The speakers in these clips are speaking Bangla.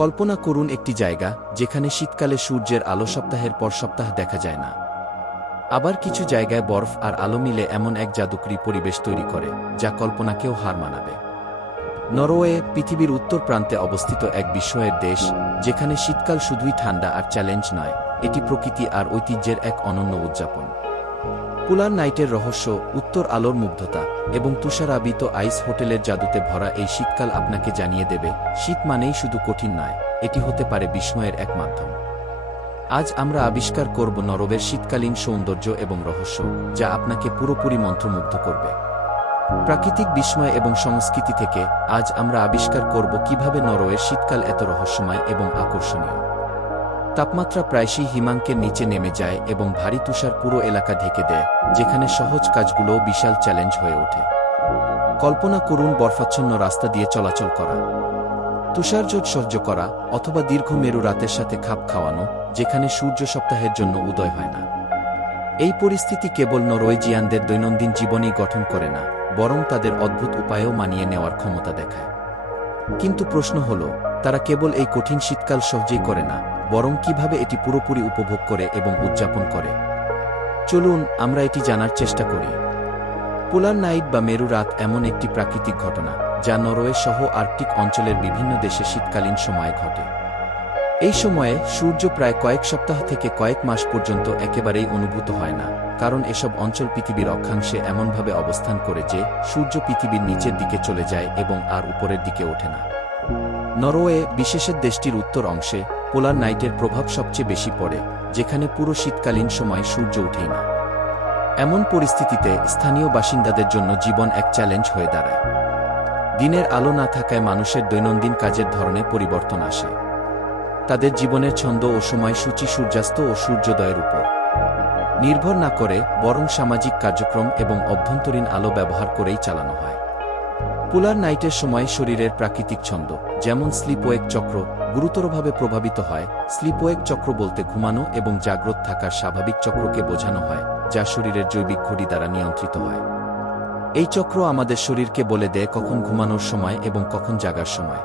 কল্পনা করুন একটি জায়গা, যেখানে শীতকালে সূর্যের আলো সপ্তাহের পর সপ্তাহ দেখা যায় না। আবার কিছু জায়গায় বরফ আর আলো মিলে এমন এক জাদুকরী পরিবেশ তৈরি করে, যা কল্পনাকেও হার মানাবে। নরওয়ে, পৃথিবীর উত্তর প্রান্তে অবস্থিত এক বিস্ময়ের দেশ, যেখানে শীতকাল শুধুই ঠান্ডা আর চ্যালেঞ্জ নয়, এটি প্রকৃতি আর ঐতিহ্যের এক অনন্য উদযাপন। পোলার নাইটের রহস্য, উত্তর আলোর মুগ্ধতা এবং তুষারাবিত আইস হোটেলের জাদুতে ভরা এই শীতকাল আপনাকে জানিয়ে দেবে, শীত মানেই শুধু কঠিন নয়, এটি হতে পারে বিস্ময়ের এক মাধ্যম। আজ আমরা আবিষ্কার করব নরবের শীতকালীন সৌন্দর্য এবং রহস্য, যা আপনাকে পুরোপুরি মন্ত্রমুগ্ধ করবে। প্রাকৃতিক বিস্ময় এবং সংস্কৃতি থেকে আজ আমরা আবিষ্কার করব কীভাবে নরওয়ের শীতকাল এত রহস্যময় এবং আকর্ষণীয়। তাপমাত্রা প্রায়শই হিমাঙ্কের নিচে নেমে যায় এবং ভারী তুষার পুরো এলাকা ঢেকে দেয়, যেখানে সহজ কাজগুলোও বিশাল চ্যালেঞ্জ হয়ে ওঠে। কল্পনা করুন বরফাচ্ছন্ন রাস্তা দিয়ে চলাচল করা। তুষারজোট সহ্য করা অথবা দীর্ঘ মেরু রাতের সাথে খাপ খাওয়ানো, যেখানে সূর্য সপ্তাহের জন্য উদয় হয় না। এই পরিস্থিতি কেবল নরওয়েজিয়ানদের দৈনন্দিন জীবনই গঠন করে না, বরং তাদের অদ্ভুত উপায়েও মানিয়ে নেওয়ার ক্ষমতা দেখায়। কিন্তু প্রশ্ন হল, তারা কেবল এই কঠিন শীতকাল সহ্যেই করে না বরং কীভাবে এটি পুরোপুরি উপভোগ করে এবং উদযাপন করে। চলুন, আমরা এটি জানার চেষ্টা করি। পোলার নাইট বা মেরু রাত এমন একটি প্রাকৃতিক ঘটনা, যা নরওয়ে সহ আর্কটিক অঞ্চলের বিভিন্ন দেশে শীতকালীন সময়ে ঘটে। এই সময়ে সূর্য প্রায় কয়েক সপ্তাহ থেকে কয়েক মাস পর্যন্ত একেবারেই অনুভূত হয় না, কারণ এসব অঞ্চল পৃথিবীর অক্ষাংশে এমনভাবে অবস্থান করে যে সূর্য পৃথিবীর নিচের দিকে চলে যায় এবং আর উপরের দিকে ওঠে না। নরওয়ে, বিশেষের দেশটির উত্তর অংশে পোলার নাইটের প্রভাব সবচেয়ে বেশি পড়ে, যেখানে পুরো শীতকালীন সময় সূর্য ওঠেই না। এমন পরিস্থিতিতে স্থানীয় বাসিন্দাদের জন্য জীবন এক চ্যালেঞ্জ হয়ে দাঁড়ায়। দিনের আলো না থাকায় মানুষের দৈনন্দিন কাজের ধরনে পরিবর্তন আসে। তাদের জীবনের ছন্দ ও সময় সূচি সূর্যাস্ত ও সূর্যোদয়ের উপর। নির্ভর না করে বরং সামাজিক কার্যক্রম এবং অভ্যন্তরীণ আলো ব্যবহার করেই চালানো হয়। পোলার নাইটের সময় শরীরের প্রাকৃতিক ছন্দ, যেমন স্লিপওয়েক চক্র গুরুতরভাবে প্রভাবিত হয়, স্লিপওয়েক চক্র বলতে ঘুমানো এবং জাগ্রত থাকার স্বাভাবিক চক্রকে বোঝানো হয়, যা শরীরের জৈবিক ঘড়ি দ্বারা নিয়ন্ত্রিত হয়। এই চক্র আমাদের শরীরকে বলে দেয় কখন ঘুমানোর সময় এবং কখন জাগার সময়।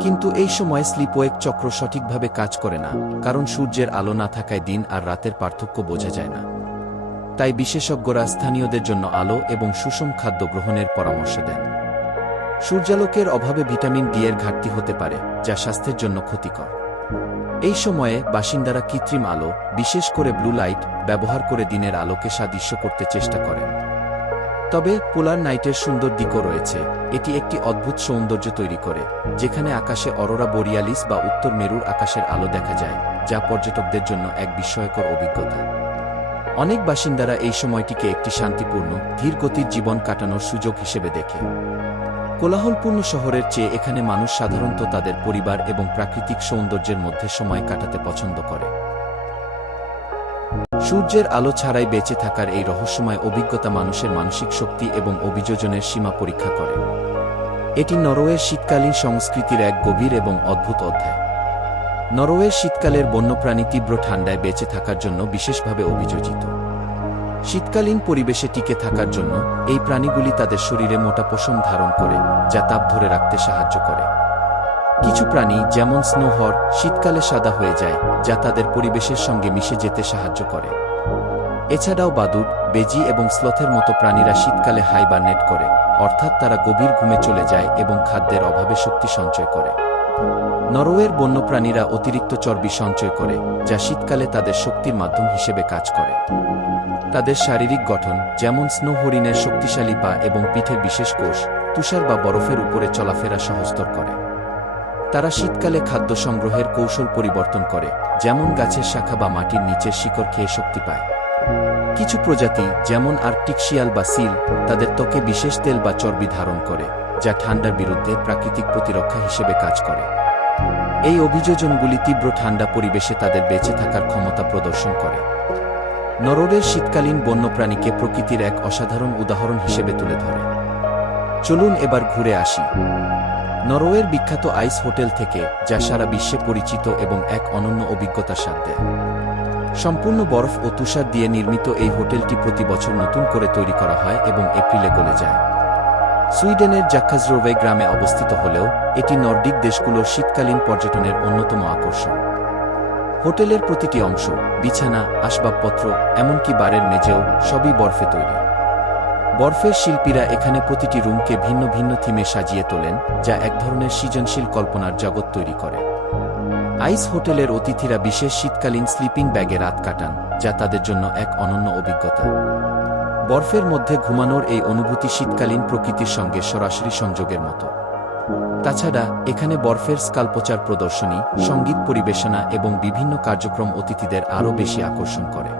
কিন্তু এই সময় স্লিপওয়েক চক্র সঠিকভাবে কাজ করে না, কারণ সূর্যের আলো না থাকায় দিন আর রাতের পার্থক্য বোঝা যায় না। তাই বিশেষজ্ঞরা স্থানীয়দের জন্য আলো এবং সুষম খাদ্য গ্রহণের পরামর্শ দেন। সূর্যালোকের অভাবে ভিটামিন ডি এর ঘাটতি হতে পারে, যা স্বাস্থ্যের জন্য ক্ষতিকর। এই সময়ে বাসিন্দারা কৃত্রিম আলো, বিশেষ করে ব্লু লাইট, ব্যবহার করে দিনের আলোকে সাদৃশ্য করতে চেষ্টা করেন। তবে পোলার নাইটের সুন্দর দিকও রয়েছে। এটি একটি অদ্ভুত সৌন্দর্য তৈরি করে, যেখানে আকাশে অরোরা বোরিয়ালিস বা উত্তর মেরুর আকাশের আলো দেখা যায়, যা পর্যটকদের জন্য এক বিস্ময়কর অভিজ্ঞতা। অনেক বাসিন্দারা এই সময়টিকে একটি শান্তিপূর্ণ ধীর গতির জীবন কাটানোর সুযোগ হিসেবে দেখে। কোলাহলপূর্ণ শহরের চেয়ে এখানে মানুষ সাধারণত তাদের পরিবার এবং প্রাকৃতিক সৌন্দর্যের মধ্যে সময় কাটাতে পছন্দ করে। সূর্যের আলো ছাড়াই বেঁচে থাকার এই রহস্যময় অভিজ্ঞতা মানুষের মানসিক শক্তি এবং অভিযোজনের সীমা পরীক্ষা করে। এটি নরওয়ের শীতকালীন সংস্কৃতির এক গভীর এবং অদ্ভুত অধ্যায়। নরওয়ের শীতকালের বন্যপ্রাণী তীব্র ঠান্ডায় বেঁচে থাকার জন্য বিশেষভাবে অভিযোজিত। শীতকালীন পরিবেশে টিকে থাকার জন্য এই প্রাণীগুলি তাদের শরীরে মোটা পশম ধারণ করে, যা তাপ ধরে রাখতে সাহায্য করে। কিছু প্রাণী, যেমন স্নোহর, শীতকালে সাদা হয়ে যায়, যা তাদের পরিবেশের সঙ্গে মিশে যেতে সাহায্য করে। এছাড়াও বাদুড়, বেজি এবং স্লথের মতো প্রাণীরা শীতকালে হাইবারনেট করে, অর্থাৎ তারা গভীর ঘুমে চলে যায় এবং খাদ্যের অভাবে শক্তি সঞ্চয় করে। নরওয়ের বন্যপ্রাণীরা অতিরিক্ত চর্বি সঞ্চয় করে, যা শীতকালে তাদের শক্তির মাধ্যম হিসেবে কাজ করে। তাদের শারীরিক গঠন, যেমন স্নো হরিণের শক্তিশালী পা এবং পিঠের বিশেষ কোষ, তুষার বা বরফের উপরে চলাফেরা সহজতর করে। তারা শীতকালে খাদ্য সংগ্রহের কৌশল পরিবর্তন করে, যেমন গাছের শাখা বা মাটির নিচের শিকড় খেয়ে শক্তি পায়। কিছু প্রজাতি, যেমন আর্কটিক শিয়াল বা সিল, তাদের ত্বকে বিশেষ তেল বা চর্বি ধারণ করে। যা ঠান্ডার বিরুদ্ধে প্রাকৃতিক প্রতিরক্ষা হিসেবে কাজ করে। এই অভিযোজনগুলি তীব্র ঠান্ডা পরিবেশে তাদের বেঁচে থাকার ক্ষমতা প্রদর্শন করে। নরওয়ের শীতকালীন বন্যপ্রাণীকে প্রকৃতির এক অসাধারণ উদাহরণ হিসেবে তুলে ধরে। চলুন এবার ঘুরে আসি। নরওয়ের বিখ্যাত আইস হোটেল থেকে, যা সারা বিশ্বে পরিচিত এবং এক অনন্য অভিজ্ঞতার স্বাদ দেয় সম্পূর্ণ বরফ ও তুষার দিয়ে নির্মিত এই হোটেলটি প্রতি বছর নতুন করে তৈরি করা হয় এবং এপ্রিলে গলে যায়। সুইডেনের জাক্কাজরোভে গ্রামে অবস্থিত হলেও এটি নর্ডিক দেশগুলোর শীতকালীন পর্যটনের অন্যতম আকর্ষণ। হোটেলের প্রতিটি অংশ, বিছানা, আসবাবপত্র, এমনকি বারের মেঝেও সবই বরফে তৈরি। বরফের শিল্পীরা এখানে প্রতিটি রুমকে ভিন্ন ভিন্ন থিমে সাজিয়ে তোলেন, যা এক ধরনের সৃজনশীল কল্পনার জগৎ তৈরি করে। আইস হোটেলের অতিথিরা বিশেষ শীতকালীন স্লিপিং ব্যাগে রাত কাটান, যা তাদের জন্য এক অনন্য অভিজ্ঞতা। বরফের মধ্যে ঘুমানোর এই অনুভূতি শীতকালীন প্রকৃতির সঙ্গে সরাসরি সংযোগের মতো। তাছাড়া, এখানে বরফের স্কাল্পচার প্রদর্শনী, সংগীত পরিবেশনা এবং বিভিন্ন কার্যক্রম অতিথিদের আরও বেশি আকর্ষণ করে।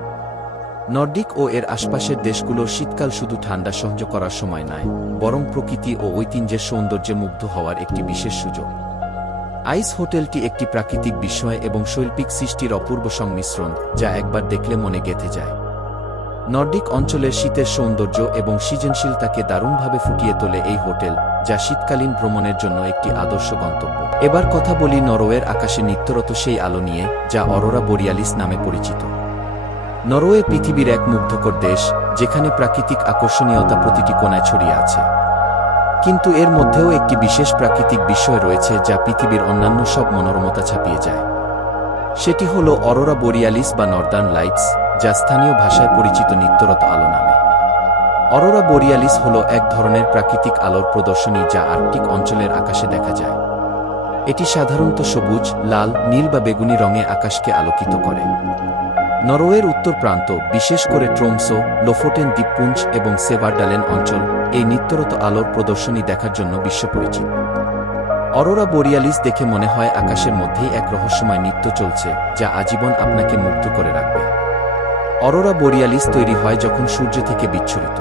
নর্ডিক ও এর আশপাশের দেশগুলোর শীতকাল শুধু ঠান্ডা সহ্য করার সময় নয়, বরং প্রকৃতি ও ঐতিহ্যের সৌন্দর্যে মুগ্ধ হওয়ার একটি বিশেষ সুযোগ। আইস হোটেলটি একটি প্রাকৃতিক বিস্ময় এবং শৈল্পিক সৃষ্টির অপূর্ব সংমিশ্রণ, যা একবার দেখলে মনে গেঁথে যায়। নর্ডিক অঞ্চলের শীতের সৌন্দর্য এবং সৃজনশীলতাকে দারুণভাবে ফুটিয়ে তোলে এই হোটেল, যা শীতকালীন ভ্রমণের জন্য একটি আদর্শ গন্তব্য। এবার কথা বলি নরওয়ের আকাশে নিত্যরত সেই আলো নিয়ে, যা অরোরা বোরিয়ালিস নামে পরিচিত। নরওয়ে পৃথিবীর এক মুগ্ধকর দেশ, যেখানে প্রাকৃতিক আকর্ষণীয়তা প্রতিটি কোণায় ছড়িয়ে আছে। কিন্তু এর মধ্যেও একটি বিশেষ প্রাকৃতিক বিষয় রয়েছে, যা পৃথিবীর অন্যান্য সব মনোরমতা ছাপিয়ে যায়। সেটি হল অরোরা বোরিয়ালিস বা নর্দার্ন লাইটস যা স্থানীয় ভাষায় পরিচিত নিত্যরত আলো নামে। অরোরা বোরিয়ালিস হল এক ধরনের প্রাকৃতিক আলোর প্রদর্শনী যা আর্কটিক অঞ্চলের আকাশে দেখা যায়। এটি সাধারণত সবুজ, লাল, নীল বা বেগুনি রঙে আকাশকে আলোকিত করে। নরওয়ের উত্তর প্রান্ত, বিশেষ করে ট্রোমসো, লোফোটেন দ্বীপপুঞ্জ এবং সেভারডালেন অঞ্চল, এই নিত্যরত আলোর প্রদর্শনী দেখার জন্য বিশ্ব পরিচিত। অরোরা বোরিয়ালিস দেখে মনে হয় আকাশের মধ্যেই এক রহস্যময় নৃত্য চলছে, যা আজীবন আপনাকে মুগ্ধ করে রাখবে। অরোরা বোরিয়ালিস তৈরি হয় যখন সূর্য থেকে বিচ্ছুরিত।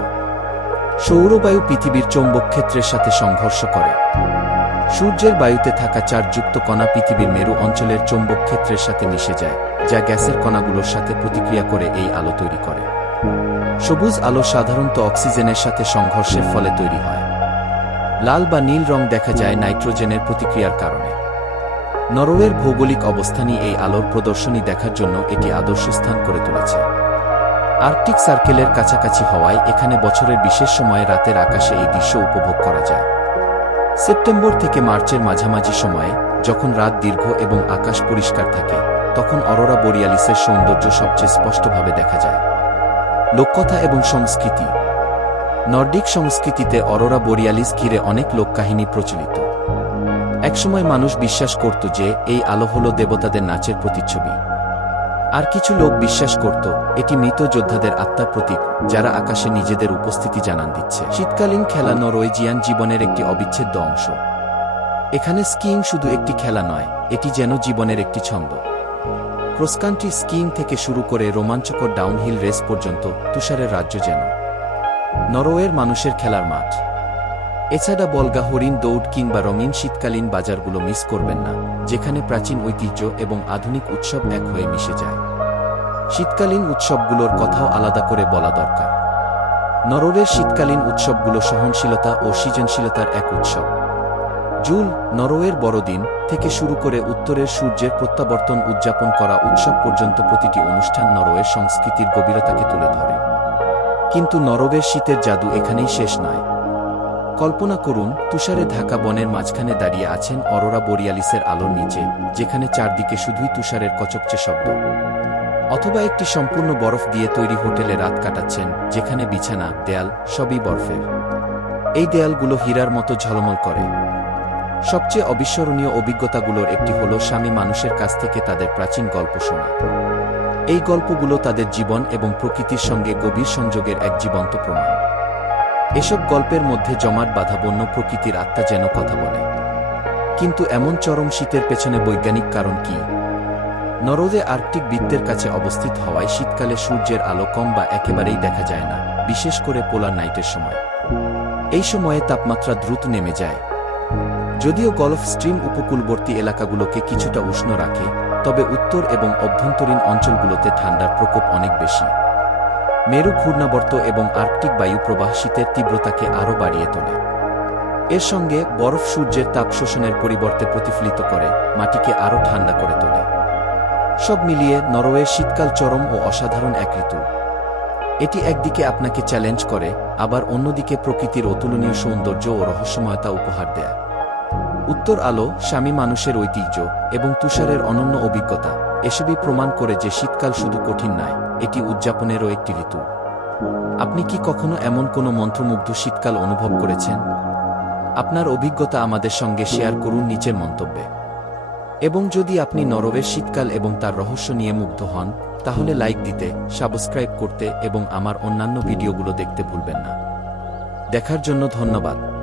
সৌরবায়ু পৃথিবীর চৌম্বক ক্ষেত্রের সাথে সংঘর্ষ করে। সূর্যের বায়ুতে থাকা চারযুক্ত কণা পৃথিবীর মেরু অঞ্চলের চৌম্বক ক্ষেত্রের সাথে মিশে যায়, যা গ্যাসের কণাগুলোর সাথে প্রতিক্রিয়া করে এই আলো তৈরি করে। সবুজ আলো সাধারণত অক্সিজেনের সাথে সংঘর্ষের ফলে তৈরি হয়। লাল বা নীল রং দেখা যায় নাইট্রোজেনের প্রতিক্রিয়ার কারণে। নরওয়ের ভৌগোলিক অবস্থানই এই আলোর প্রদর্শনী দেখার জন্য এটি আদর্শ স্থান করে তুলেছে। আর্কটিক সার্কেলের কাছাকাছি হওয়ায় এখানে বছরের বিশেষ সময়ে রাতের আকাশে এই দৃশ্য উপভোগ করা যায়। সেপ্টেম্বর থেকে মার্চের মাঝামাঝি সময়ে, যখন রাত দীর্ঘ এবং আকাশ পরিষ্কার থাকে, তখন অরোরা বোরিয়ালিসের সৌন্দর্য সবচেয়ে স্পষ্টভাবে দেখা যায়। লোককথা এবং সংস্কৃতি। নর্ডিক সংস্কৃতিতে অরোরা বোরিয়ালিস ঘিরে অনেক লোককাহিনী প্রচলিত। একসময় মানুষ বিশ্বাস করত যে, এই আলো হল দেবতাদের নাচের প্রতিচ্ছবি। আর কিছু লোক বিশ্বাস করত, এটি মৃত যোদ্ধাদের আত্মার প্রতীক, যারা আকাশে নিজেদের উপস্থিতি জানান দিচ্ছে। শীতকালীন খেলা নরওয়েজিয়ান জীবনের একটি অবিচ্ছেদ্য অংশ। এখানে স্কিইং শুধু একটি খেলা নয়, এটি যেন জীবনের একটি ছন্দ। ক্রসকান্ট্রি স্কিইং থেকে শুরু করে রোমাঞ্চকর ডাউনহিল রেস পর্যন্ত তুষারের রাজ্য যেন। নরওয়ের মানুষের খেলার মাঠ। এছাড়া বলগা হরিণ দৌড় কিংবা রঙিন শীতকালীন বাজারগুলো মিস করবেন না, যেখানে প্রাচীন ঐতিহ্য এবং আধুনিক উৎসব এক হয়ে মিশে যায়। শীতকালীন উৎসবগুলোর কথাও আলাদা করে বলা দরকার। নরওয়ের শীতকালীন উৎসবগুলো সহনশীলতা ও সৃজনশীলতার এক উৎসব। জুল নরওয়ের বড়দিন থেকে শুরু করে উত্তরের সূর্যের প্রত্যাবর্তন উদযাপন করা উৎসব পর্যন্ত প্রতিটি অনুষ্ঠান নরওয়ের সংস্কৃতির গভীরতাকে তুলে ধরে। কিন্তু নরওয়ের শীতের জাদু এখানেই শেষ নয়। কল্পনা করুন, তুষারে ঢাকা বনের মাঝখানে দাঁড়িয়ে আছেন অরোরা বোরিয়ালিসের আলোর নিচে, যেখানে চারদিকে শুধুই তুষারের কচকচে শব্দ। অথবা একটি সম্পূর্ণ বরফ দিয়ে তৈরি হোটেলে রাত কাটাচ্ছেন, যেখানে বিছানা, দেয়াল সবই বরফের। এই দেয়ালগুলো হীরার মতো ঝলমল করে। সবচেয়ে অবিস্মরণীয় অভিজ্ঞতাগুলোর একটি হল স্বামী মানুষের কাছ থেকে তাদের প্রাচীন গল্প শোনা। এই গল্পগুলো তাদের জীবন এবং প্রকৃতির সঙ্গে গভীর সংযোগের এক জীবন্ত প্রমাণ। এসব গল্পের মধ্যে জমাট বাঁধা বন্য প্রকৃতির আত্মা যেন কথা বলে। কিন্তু এমন চরম শীতের পেছনে বৈজ্ঞানিক কারণ কি? নরওয়ে আর্কটিক বৃত্তের কাছে অবস্থিত হওয়ায় শীতকালে সূর্যের আলো কম বা একেবারেই দেখা যায় না, বিশেষ করে পোলার নাইটের সময়। এই সময়ে তাপমাত্রা দ্রুত নেমে যায়। যদিও গলফ স্ট্রিম উপকূলবর্তী এলাকাগুলোকে কিছুটা উষ্ণ রাখে, তবে উত্তর এবং অভ্যন্তরীণ অঞ্চলগুলোতে ঠান্ডার প্রকোপ অনেক বেশি। মেরু ঘূর্ণাবর্ত এবং আর্কটিক বায়ু প্রবাহ শীতের তীব্রতাকে আরও বাড়িয়ে তোলে। এর সঙ্গে বরফ সূর্যের তাপ শোষণের পরিবর্তে প্রতিফলিত করে, মাটিকে আরও ঠান্ডা করে তোলে। সব মিলিয়ে নরওয়ের শীতকাল চরম ও অসাধারণ এক ঋতু। এটি একদিকে আপনাকে চ্যালেঞ্জ করে, আবার অন্যদিকে প্রকৃতির অতুলনীয় সৌন্দর্য ও রহস্যময়তা উপহার দেয়। উত্তর আলো, স্বামী মানুষের ঐতিহ্য এবং তুষারের অনন্য অভিজ্ঞতা, এসবই প্রমাণ করে যে শীতকাল শুধু কঠিন নয়, এটি উদযাপনেরও একটি ঋতু। আপনি কি কখনো এমন কোনো মন্ত্রমুগ্ধ শীতকাল অনুভব করেছেন? আপনার অভিজ্ঞতা আমাদের সঙ্গে শেয়ার করুন নিচের মন্তব্যে। এবং যদি আপনি নরওয়ের শীতকাল এবং তার রহস্য নিয়ে মুগ্ধ হন, তাহলে লাইক দিতে, সাবস্ক্রাইব করতে এবং আমার অন্যান্য ভিডিওগুলো দেখতে ভুলবেন না। দেখার জন্য ধন্যবাদ।